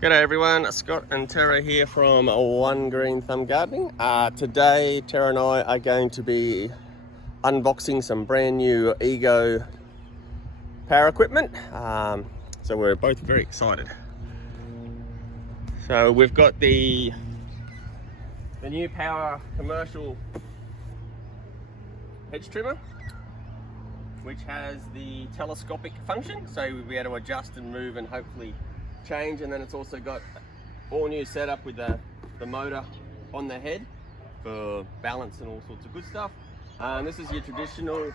G'day everyone, Scott and Tara here from One Green Thumb Gardening. Today Tara and I are going to be unboxing some brand new Ego power equipment. So we're both very excited. So we've got the new power commercial hedge trimmer, which has the telescopic function, so we'll be able to adjust and move and hopefully change. And then it's also got all new setup with the motor on the head for balance and all sorts of good stuff. This is your traditional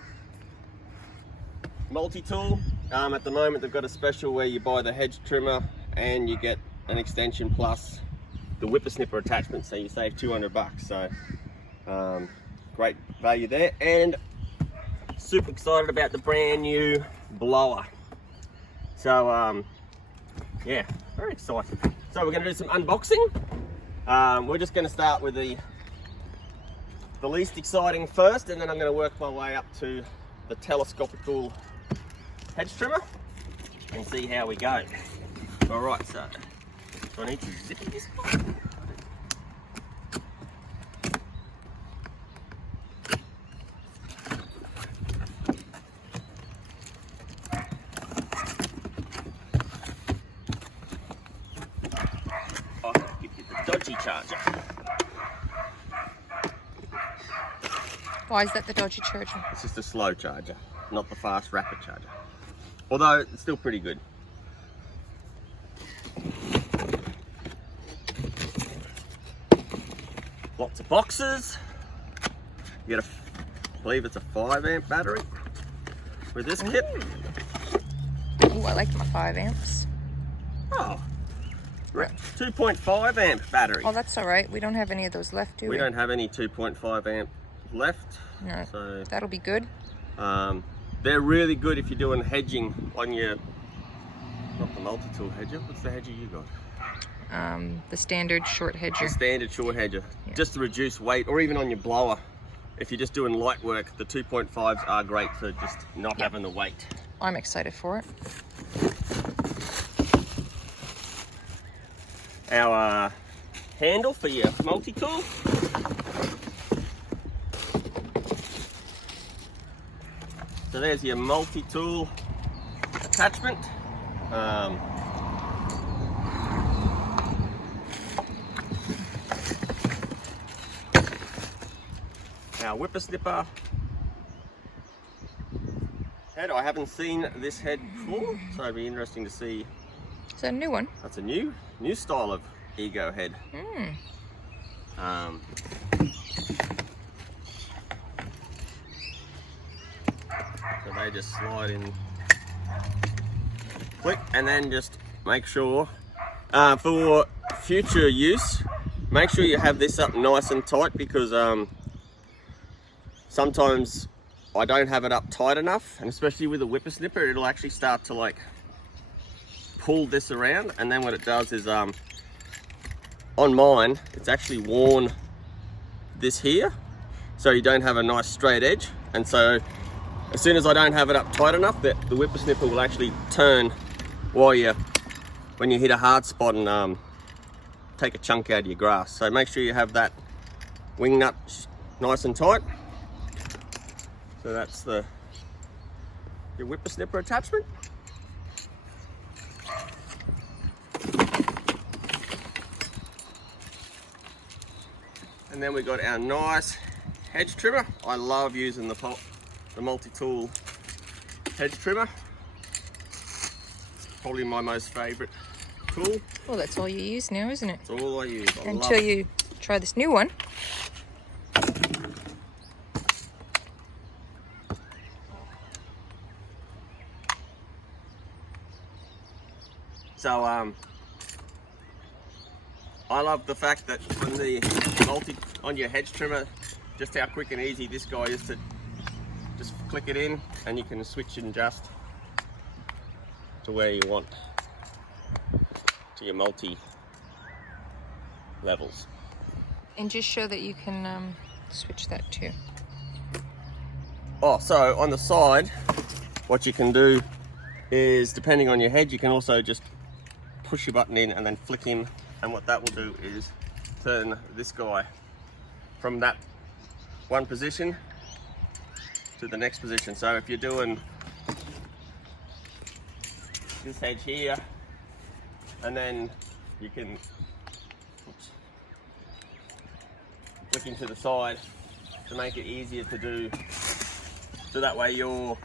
multi-tool. At the moment they've got a special where you buy the hedge trimmer and you get an extension plus the whippersnipper attachment, so you save 200 bucks. So great value there, and super excited about the brand new blower. So yeah, very excited. So we're going to do some unboxing. We're just going to start with the least exciting first, and then I'm going to work my way up to the telescopical hedge trimmer and see how we go. All right, so do I need to zip this one? Dodgy charger. Why is that the dodgy charger? It's just a slow charger, not the fast rapid charger. Although it's still pretty good. Lots of boxes. You get I believe it's a 5 amp battery with this kit. Oh, I like my 5 amps. Oh. 2.5 amp battery. Oh, that's all right. We don't have any of those left, do we? We don't have any 2.5 amp left. No, so that'll be good. They're really good if you're doing hedging on your, not the multi-tool hedger. What's the hedger you got? The standard short hedger. The standard short hedger. Yeah. Just to reduce weight, or even on your blower. If you're just doing light work, the 2.5s are great for just not having the weight. I'm excited for it. Our handle for your multi-tool. So there's your multi-tool attachment. Our whippersnipper head. I haven't seen this head before, so it'd be interesting to see. Is that a new one? That's a new style of Ego head. So they just slide in, click, and then just make sure for future use, make sure you have this up nice and tight, because sometimes I don't have it up tight enough, and especially with a whippersnipper, it'll actually start to like pull this around, and then what it does is on mine it's actually worn this here, so you don't have a nice straight edge. And so as soon as I don't have it up tight enough, the whippersnipper will actually turn when you hit a hard spot and take a chunk out of your grass. So make sure you have that wing nut nice and tight. So that's your whippersnipper attachment. And then we got our nice hedge trimmer. I love using the multi-tool hedge trimmer. It's probably my most favourite tool. Well, that's all you use now, isn't it? It's all I use. I love Until it. you try this new one. So I love the fact that on your hedge trimmer, just how quick and easy this guy is to just click it in, and you can switch and adjust to where you want to your multi levels. And just show that you can switch that too. Oh, so on the side, what you can do is, depending on your head, you can also just push your button in and then flick him, and what that will do is turn this guy from that one position to the next position. So if you're doing this hedge here, and then you can flick him to the side to make it easier to do, so that way your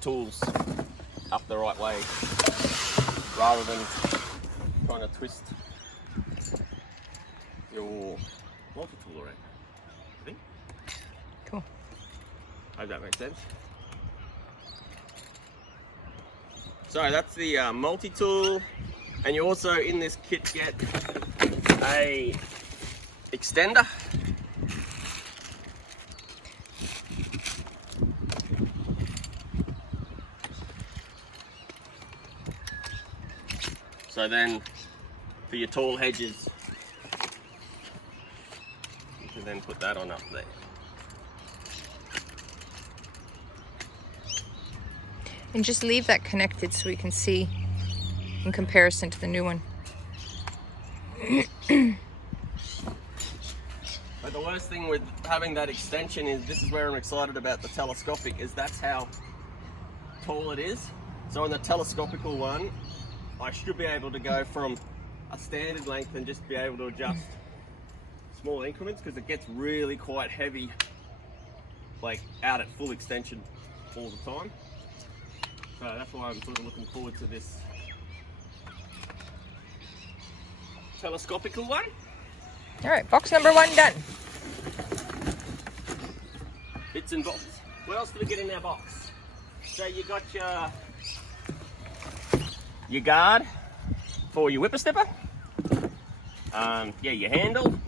tools up the right way rather than trying to twist your multi-tool around. I think. Cool. Hope that makes sense. So that's the multi-tool, and you also in this kit get a extender. So then for your tall hedges, you can then put that on up there. And just leave that connected so we can see in comparison to the new one. But the worst thing with having that extension is, this is where I'm excited about the telescopic, is that's how tall it is. So on the telescopical one, I should be able to go from a standard length and just be able to adjust small increments, because it gets really quite heavy, like out at full extension all the time. So that's why I'm sort of looking forward to this telescopical one. All right, box number 1 done. Bits and bobs. What else do we get in our box? So you got your guard for your whippersnipper. Yeah, your handle.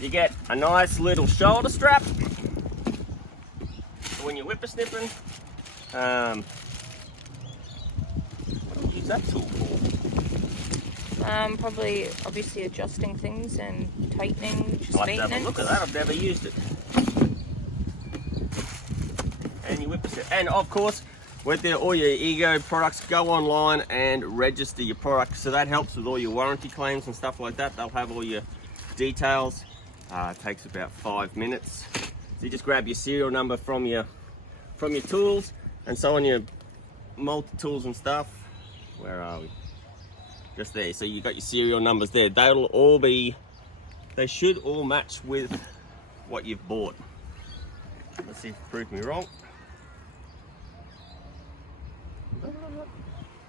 You get a nice little shoulder strap for when you're whippersnipping. What do you use that tool for? Probably, obviously, adjusting things and tightening, just I'll have to have a maintenance. look at that. I've never used it. And your whippersnipper. And of course, with all your Ego products, go online and register your product. So that helps with all your warranty claims and stuff like that. They'll have all your details. It takes about 5 minutes. So you just grab your serial number from your tools, and so on your multi-tools and stuff. Where are we? Just there. So you got your serial numbers there. They should all match with what you've bought. Let's see if it proved me wrong.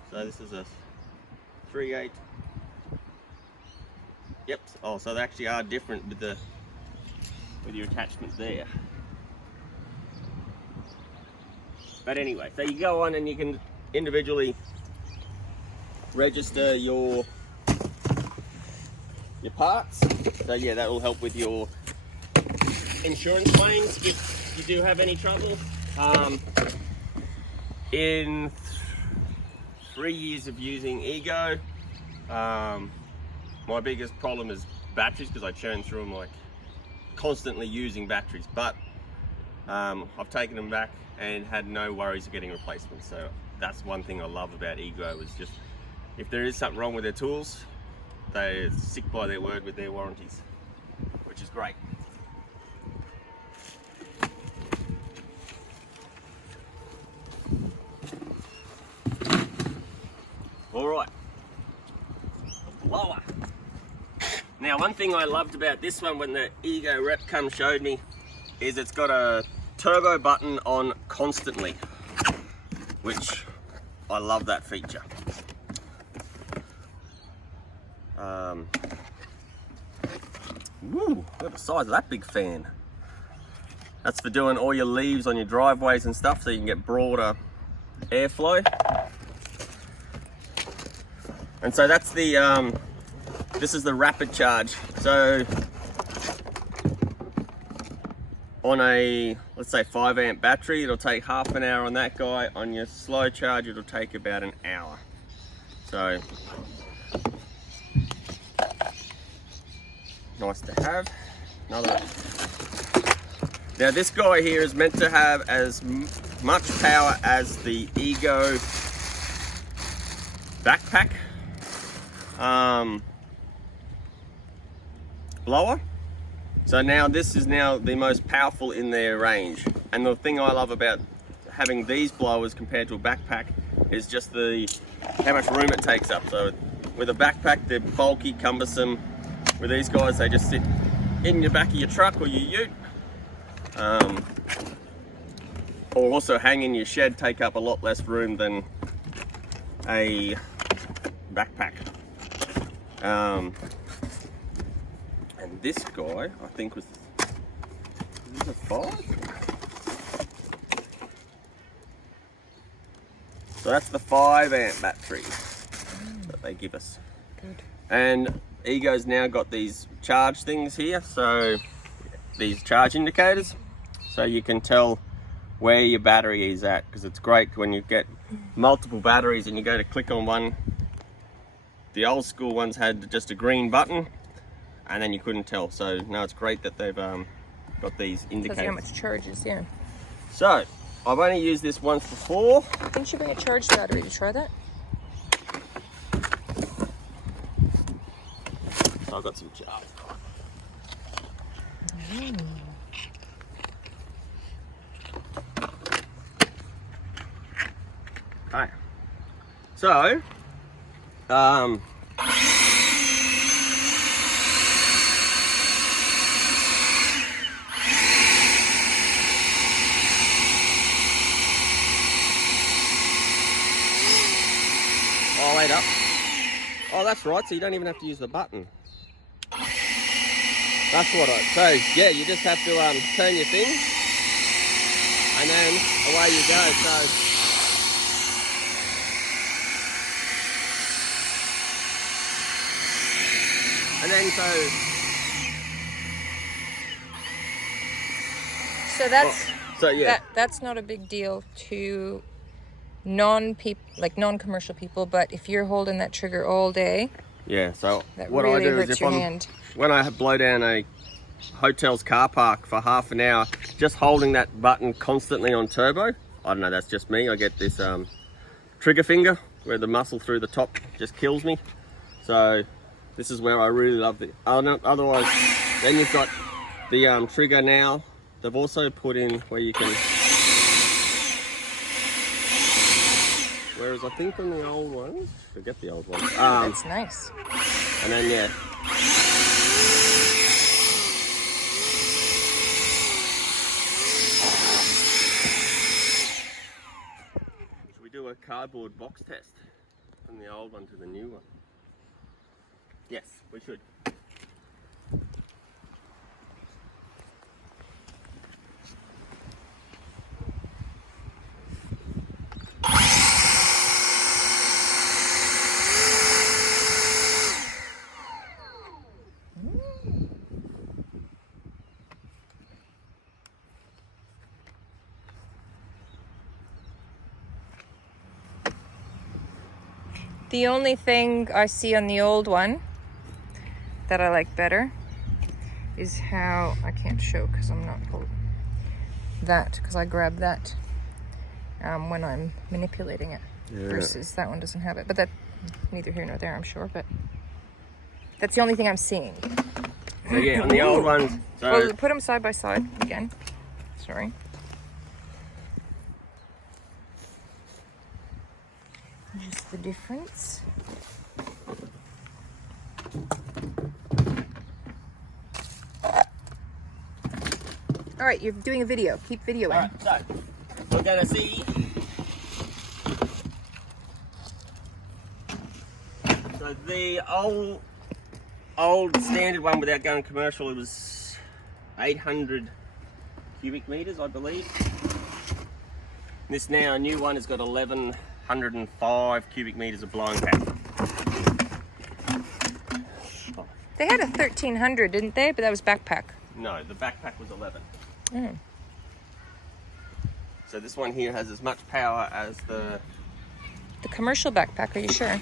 So this is a 3/8. Yep. Oh, so they actually are different with your attachment there. But anyway, so you go on and you can individually register your parts. So yeah, that will help with your insurance claims if you do have any trouble. In 3 years of using Ego, my biggest problem is batteries, because I churn through them like constantly using batteries. But I've taken them back and had no worries of getting replacements. So that's one thing I love about Ego, is just if there is something wrong with their tools, they stick by their word with their warranties, which is great. All right, blower. Now, one thing I loved about this one when the Ego rep showed me is it's got a turbo button on constantly, which I love that feature. Woo, look at the size of that big fan. That's for doing all your leaves on your driveways and stuff, so you can get broader airflow. And so that's the this is the rapid charge. So on a, let's say 5 amp battery, it'll take half an hour on that guy. On your slow charge, it'll take about an hour. So nice to have. Another. Now this guy here is meant to have as much power as the Ego backpack blower. So now this is now the most powerful in their range. And the thing I love about having these blowers compared to a backpack is just how much room it takes up. So with a backpack, they're bulky, cumbersome. With these guys, they just sit in your back of your truck or your ute. Or also hang in your shed, take up a lot less room than a backpack. And this guy, I think was this a 5? So that's the 5 amp battery that they give us. Good. And Ego's now got these charge things here, so these charge indicators, so you can tell where your battery is at, because it's great when you get multiple batteries and you go to click on one. The old school ones had just a green button and then you couldn't tell, so now it's great that they've got these indicators. Tells you how much charges, yeah. So I've only used this once before. Didn't you bring a charged battery? Did you try that? So I've got some charge. Okay. So, oh, wait up. Oh, that's right. So you don't even have to use the button. That's what so yeah, you just have to turn your thing and then away you go. And then So that's yeah. That's not a big deal to non-commercial people, but if you're holding that trigger all day, yeah. So that what really I do hurts is your hand. when I blow down a hotel's car park for half an hour, just holding that button constantly on turbo, I don't know, that's just me. I get this trigger finger where the muscle through the top just kills me. So this is where I really love it. Otherwise, then you've got the trigger now. They've also put in where you can, whereas I think on the old ones, forget the old ones. That's nice. And then yeah. Should we do a cardboard box test from the old one to the new one? Yes, we should. The only thing I see on the old one that I like better is how, I can't show because I'm not holding that, because I grab that when I'm manipulating it, versus that one doesn't have it. But that, neither here nor there, I'm sure, but that's the only thing I'm seeing. So yeah, on the old ones, so well, put them side by side again. Sorry. Just the difference. All right, you're doing a video. Keep videoing. all right, so we're gonna see. So the old standard one without going commercial, it was 800 cubic meters, I believe. This now new one has got 1105 cubic meters of blowing power. They had a 1300, didn't they? But that was backpack. No, the backpack was 11. Mm. So this one here has as much power as the... The commercial backpack, are you sure?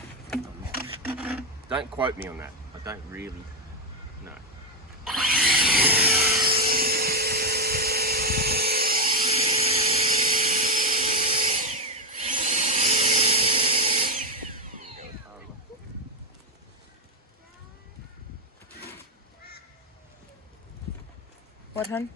Don't quote me on that. I don't really know. What, hun?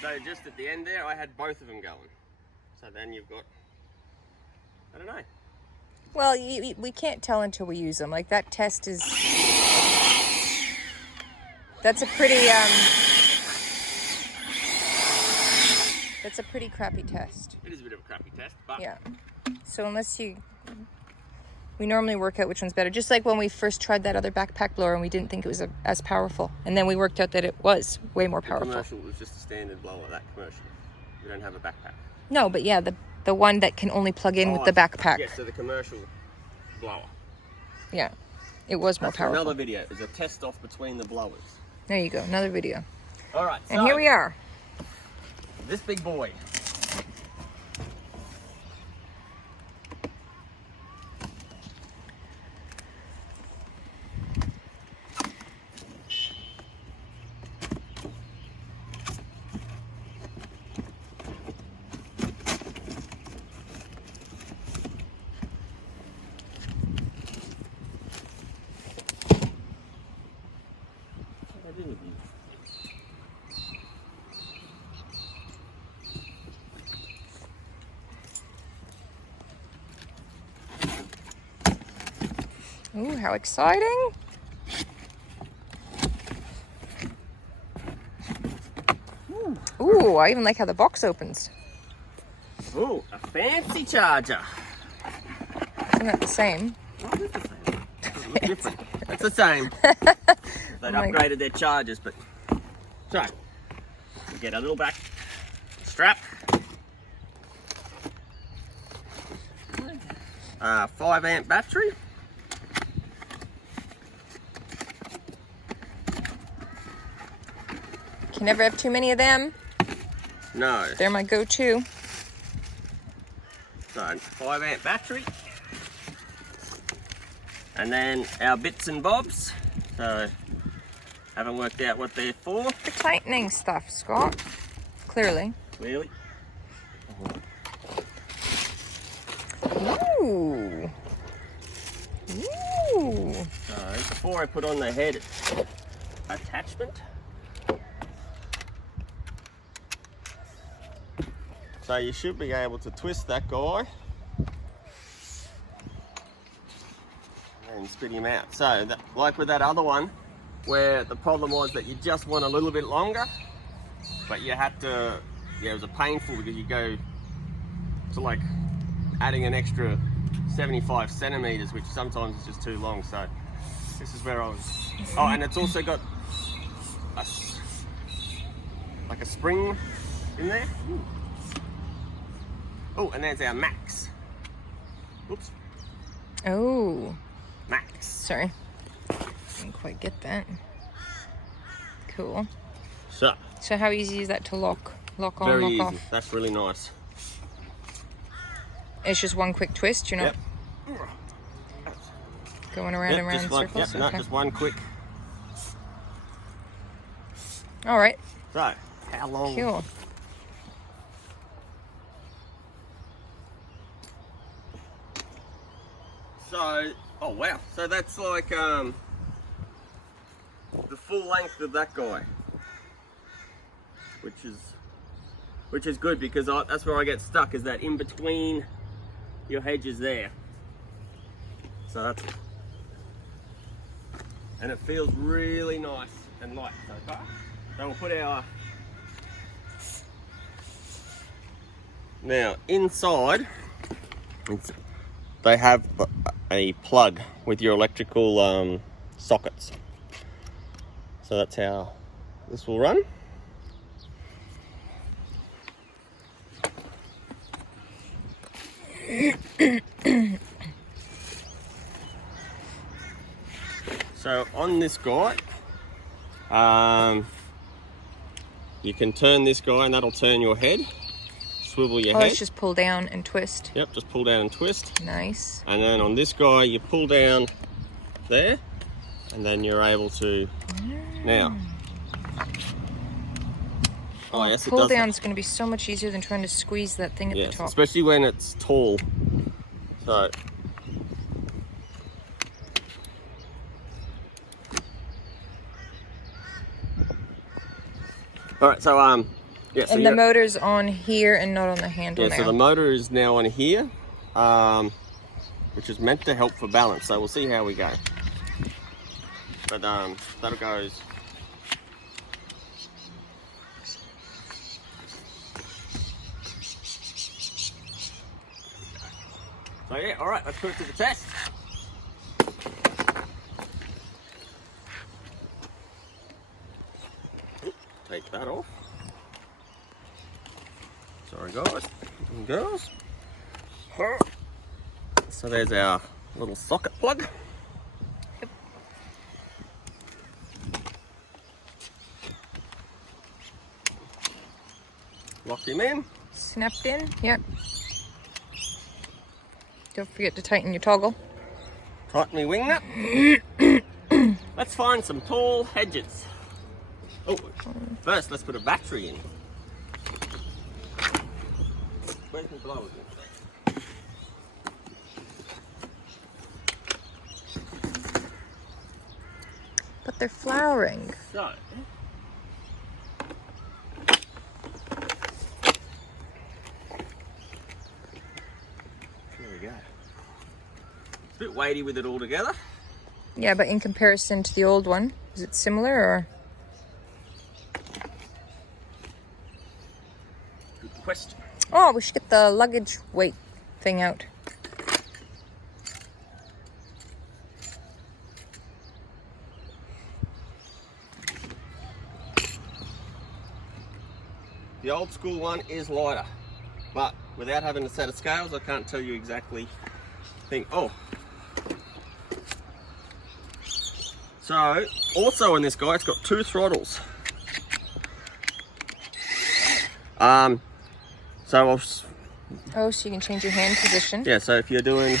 So just at the end there, I had both of them going. So then you've got, I don't know. Well, we can't tell until we use them. Like that test is, that's a pretty crappy test. It is a bit of a crappy test, but Yeah. So unless we normally work out which one's better. Just like when we first tried that other backpack blower and we didn't think it was as powerful. And then we worked out that it was way more powerful. the commercial was just a standard blower, that commercial. We don't have a backpack. No, but yeah, the one that can only plug in with the backpack. Yeah, so the commercial blower. Yeah, it was more powerful. Another video is a test off between the blowers. There you go, another video. All right, And here we are. This big boy. Ooh, how exciting. Ooh, I even like how the box opens. Ooh, a fancy charger. Isn't that the same? What is the same? Doesn't look different. It's the same. They'd upgraded their chargers, but so you get a little back strap. 5 amp battery. Can never have too many of them. No. They're my go-to. So 5 amp battery. And then our bits and bobs. So haven't worked out what they're for. The tightening stuff, Scott. Clearly. Clearly. Ooh. Ooh. So before I put on the head attachment. So you should be able to twist that guy and spit him out. So that, like with that other one, where the problem was that you just want a little bit longer, but you had to, yeah, it was a painful because you go to like adding an extra 75 centimeters, which sometimes is just too long. So this is where I was. Oh, and it's also got like a spring in there. Oh, and there's our max. Oops. Oh. Max. Sorry. Didn't quite get that. Cool. So how easy is that to lock on, very lock easy. off? That's really nice. It's just one quick twist. You're not going around and around in one, circles. Yep, no, Okay. just one quick. All right. So how long? Cool. So, oh wow. So that's like the full length of that guy, which is good because that's where I get stuck, is that in between your hedges there. So that's, and it feels really nice and light so far. So we'll put our, now inside they have a plug with your electrical sockets. So that's how this will run. So on this guy, you can turn this guy and that'll turn your head. swivel your Oh, head. let's just pull down and twist. Yep, just pull down and twist. Nice. And then on this guy, you pull down there, and then you're able to now. Oh yes, it pull does. down's going to be so much easier than trying to squeeze that thing at the top. Especially when it's tall. So. All right, so yeah. So and the motor's on here and not on the handle now. So the motor is now on here, which is meant to help for balance. So we'll see how we go. But that'll go. So yeah, all right, let's put it to the test. Take that off. Sorry guys and girls. So there's our little socket plug. Yep. Lock him in. Snapped in, yep. Don't forget to tighten your toggle. Tighten my wing nut. Let's find some tall hedges. Oh, first let's put a battery in. Where's my blower? But they're flowering. So, there we go. It's a bit weighty with it all together. Yeah, but in comparison to the old one, is it similar or? Good question. Oh, we should get the luggage weight thing out. The old school one is lighter, but without having a set of scales, I can't tell you exactly. Oh. So, also in this guy, it's got 2 throttles. So Oh, so you can change your hand position. yeah, so if you're doing,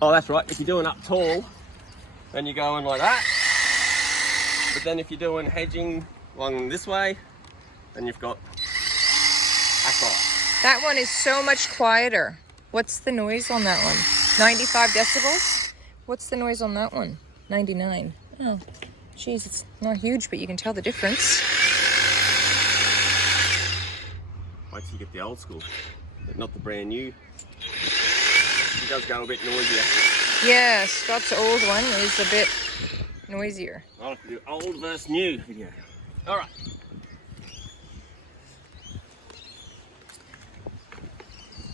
oh that's right, if you're doing up tall, then you're going like that. But then if you're doing hedging along this way, then you've got backfire. That one is so much quieter. What's the noise on that one? 95 decibels? What's the noise on that one? 99. Oh, geez, it's not huge, but you can tell the difference. Wait till you get the old school, but not the brand new. It does go a bit noisier. Yeah, Scott's old one is a bit noisier. I'll have to do old versus new video. All right.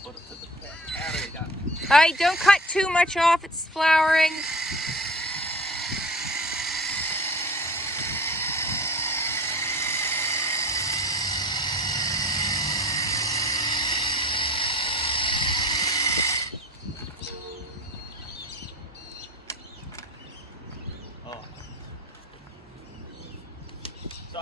Put it to the powder we got. Hey, don't cut too much off, it's flowering. Oh. So.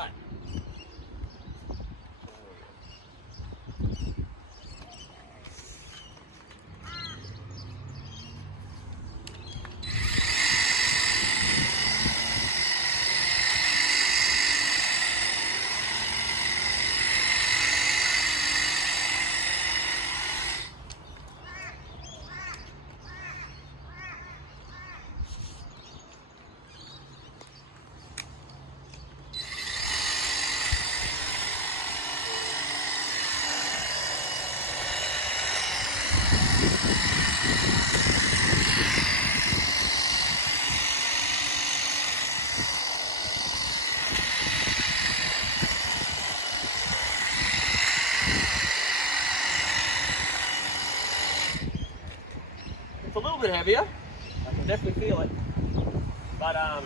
It's a little bit heavier. I can definitely feel it. But not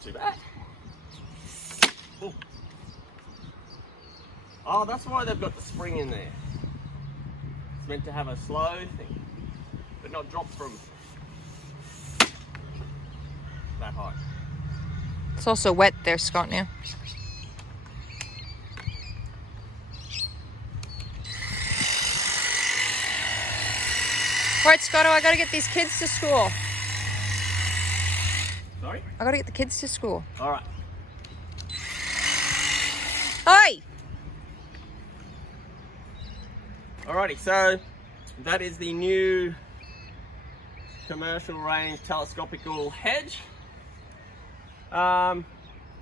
too bad. Oh, that's why they've got the spring in there. It's meant to have a slow thing, but not drop from that height. It's also wet there, Scott, now. All right, Scotto, I gotta get these kids to school. Sorry? I gotta get the kids to school. All right. Hi! Alrighty, so that is the new commercial range telescopical hedge.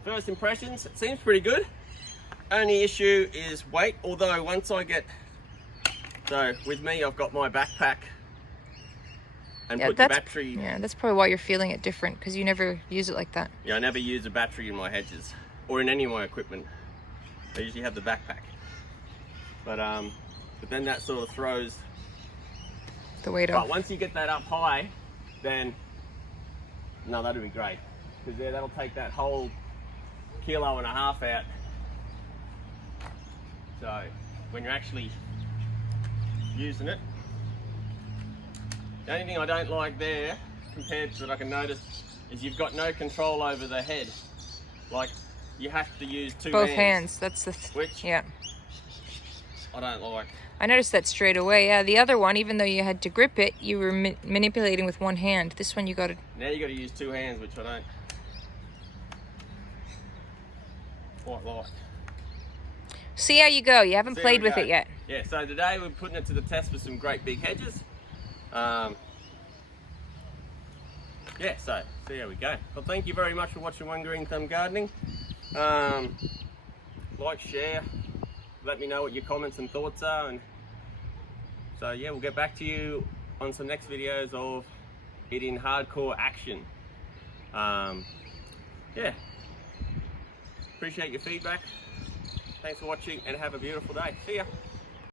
First impressions, it seems pretty good. Only issue is weight, although once I get, so with me I've got my backpack and put the battery. Yeah, that's probably why you're feeling it different, because you never use it like that. Yeah, I never use a battery in my hedges or in any of my equipment. I usually have the backpack. But then that sort of throws the weight off. But once you get that up high, then no, that'll be great, because that'll take that whole 1.5 kilos out. So when you're actually using it, the only thing I don't like there, compared to what I can notice, is you've got no control over the head. Like, you have to use both hands. That's the which yeah. I don't like. I noticed that straight away. Yeah, the other one, even though you had to grip it, you were manipulating with one hand. This one you got to. Now you got to use 2 hands, which I don't quite like. See how you go. You haven't played with it yet. Yeah. So today we're putting it to the test with some great big hedges. Yeah. So see how we go. Well, thank you very much for watching One Green Thumb Gardening. Like, share. Let me know what your comments and thoughts are, and so yeah, we'll get back to you on some next videos of it in hardcore action. Yeah, appreciate your feedback. Thanks for watching and have a beautiful day. See ya.